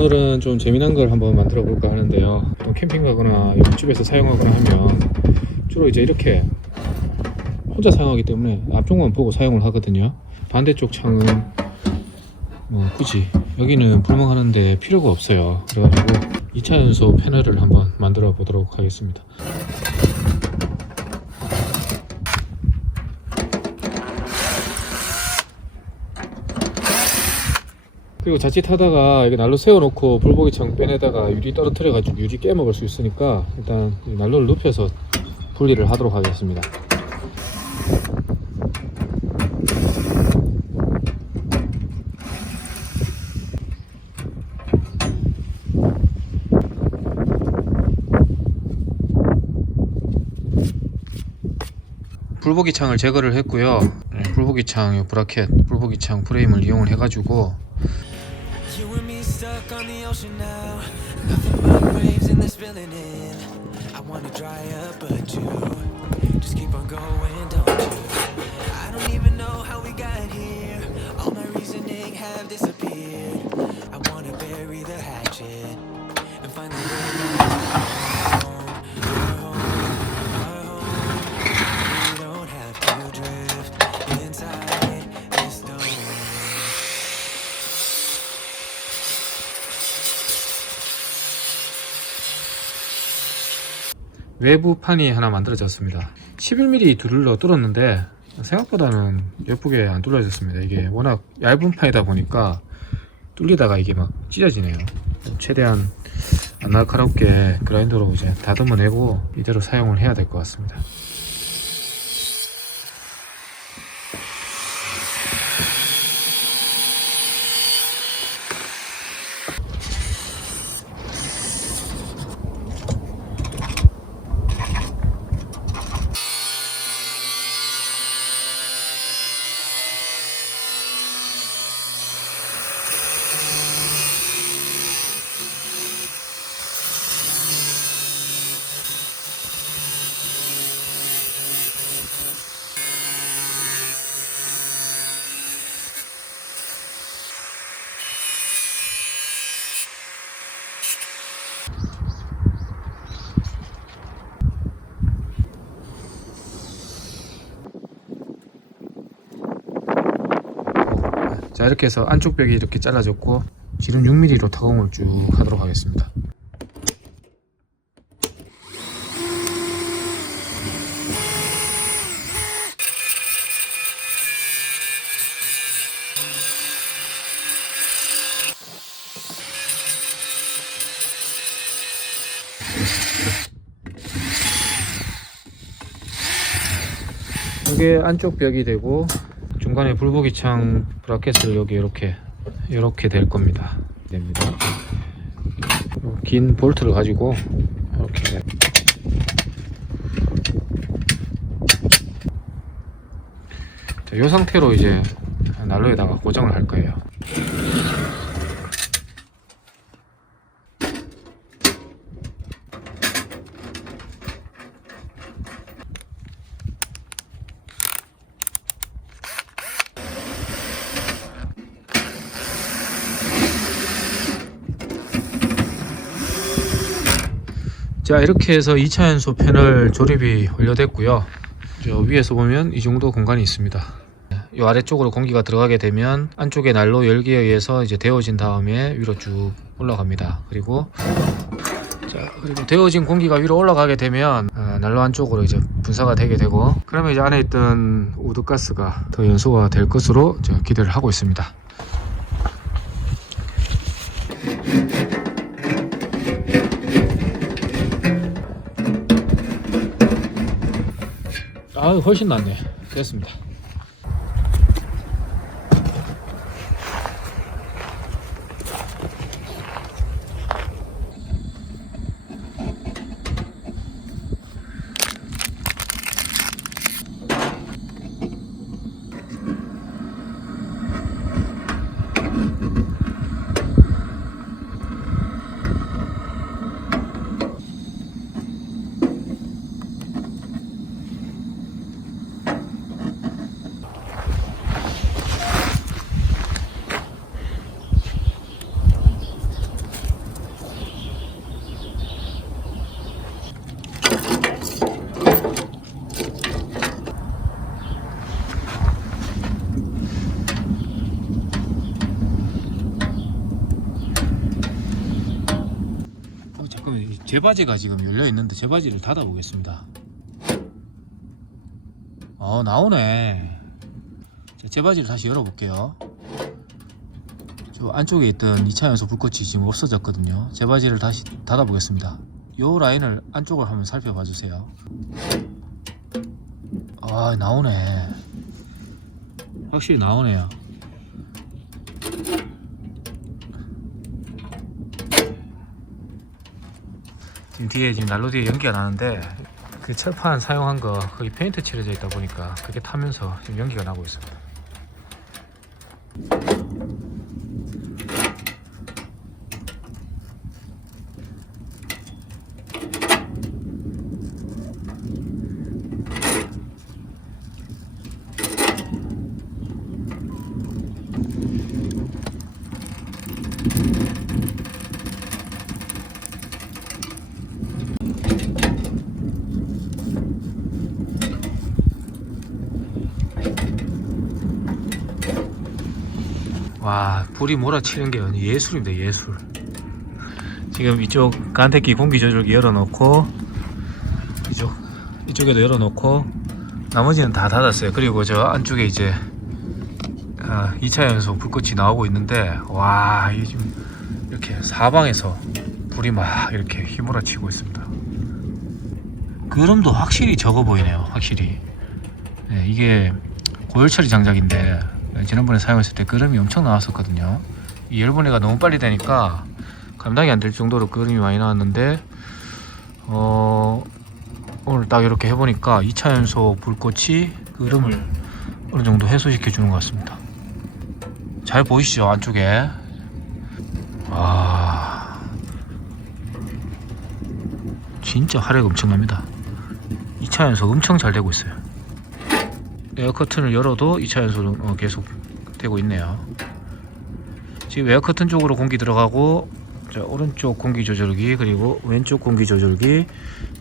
오늘은 좀 재미난 걸 한번 만들어 볼까 하는데요. 또 캠핑 가거나 옆집에서 사용하거나 하면 주로 이제 이렇게 혼자 사용하기 때문에 앞쪽만 보고 사용을 하거든요. 반대쪽 창은 뭐 굳이 여기는 불멍하는데 필요가 없어요. 그래가지고 2차 연소 패널을 한번 만들어 보도록 하겠습니다. 그리고 자칫하다가 이게 난로 세워놓고 불보기 창 빼내다가 유리 떨어뜨려 가지고 유리 깨먹을 수 있으니까 일단 난로를 눕혀서 분리를 하도록 하겠습니다. 불보기 창을 제거를 했고요. 불보기 창 브라켓, 불보기 창 프레임을 이용을 해가지고 외부 판이 하나 만들어졌습니다. 11mm 드릴로 뚫었는데 생각보다는 예쁘게 안 뚫어졌습니다. 이게 워낙 얇은 판이다 보니까 뚫리다가 이게 막 찢어지네요. 최대한 안 날카롭게 그라인더로 이제 다듬어내고 이대로 사용을 해야 될 것 같습니다. 자, 이렇게 해서 안쪽 벽이 이렇게 잘라졌고 지름 6mm로 타공을 쭉 하도록 하겠습니다. 이게 안쪽 벽이 되고 중간에 불보기 창 브라켓을 여기 이렇게 될 겁니다. 됩니다. 긴 볼트를 가지고 이렇게 자, 이 상태로 이제 난로에다가 고정을 할 거예요. 자, 이렇게 해서 2차 연소 패널 조립이 완료됐고요. 저 위에서 보면 이 정도 공간이 있습니다. 이 아래쪽으로 공기가 들어가게 되면 안쪽에 난로 열기에 의해서 이제 데워진 다음에 위로 쭉 올라갑니다. 그리고 데워진 공기가 위로 올라가게 되면 난로 안쪽으로 이제 분사가 되게 되고, 그러면 이제 안에 있던 우드가스가 더 연소가 될 것으로 기대를 하고 있습니다. 아, 훨씬 낫네. 됐습니다. 제바지가 지금 열려 있는데 제바지를 닫아 보겠습니다. 나오네. 자, 제바지를 다시 열어 볼게요. 저 안쪽에 있던 2차 연소 불꽃이 지금 없어졌거든요. 제바지를 다시 닫아 보겠습니다. 요 라인을 안쪽을 한번 살펴봐 주세요. 나오네. 확실히 나오네요. 지금 뒤에 지금 난로 뒤에 연기가 나는데 그 철판 사용한 거 거기 페인트 칠해져 있다 보니까 그게 타면서 지금 연기가 나고 있습니다. 와, 불이 몰아치는 게 예술입니다. 예술. 지금 이쪽 간택기 공기 조절기 열어놓고 이쪽에도 열어놓고 나머지는 다 닫았어요. 그리고 저 안쪽에 이제 2차 연소 불꽃이 나오고 있는데, 와, 이게 지금 이렇게 사방에서 불이 막 이렇게 휘몰아치고 있습니다. 그럼도 확실히 적어 보이네요. 확실히. 네, 이게 고열처리 장작인데 지난번에 사용했을 때 끄름이 엄청 나왔었거든요. 이 열분해가 너무 빨리 되니까 감당이 안 될 정도로 끄름이 많이 나왔는데, 오늘 딱 이렇게 해보니까 2차 연소 불꽃이 끄름을 어느 정도 해소시켜 주는 것 같습니다. 잘 보이시죠? 안쪽에. 와, 진짜 화력 엄청납니다. 2차 연소 엄청 잘 되고 있어요. 에어 커튼을 열어도 2차 연소는 계속 되고 있네요. 지금 에어 커튼 쪽으로 공기 들어가고, 저 오른쪽 공기 조절기 그리고 왼쪽 공기 조절기,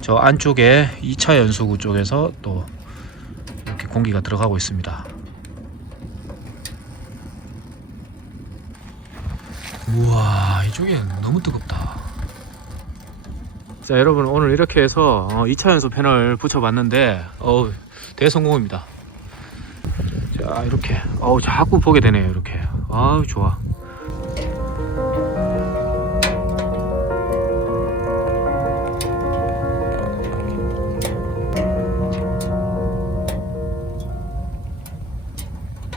저 안쪽에 2차 연소구 쪽에서 또 이렇게 공기가 들어가고 있습니다. 우와, 이쪽에 너무 뜨겁다. 자, 여러분, 오늘 이렇게 해서 2차 연소 패널 붙여봤는데 대성공입니다. 자, 이렇게 자꾸 보게 되네요. 이렇게. 아우, 좋아.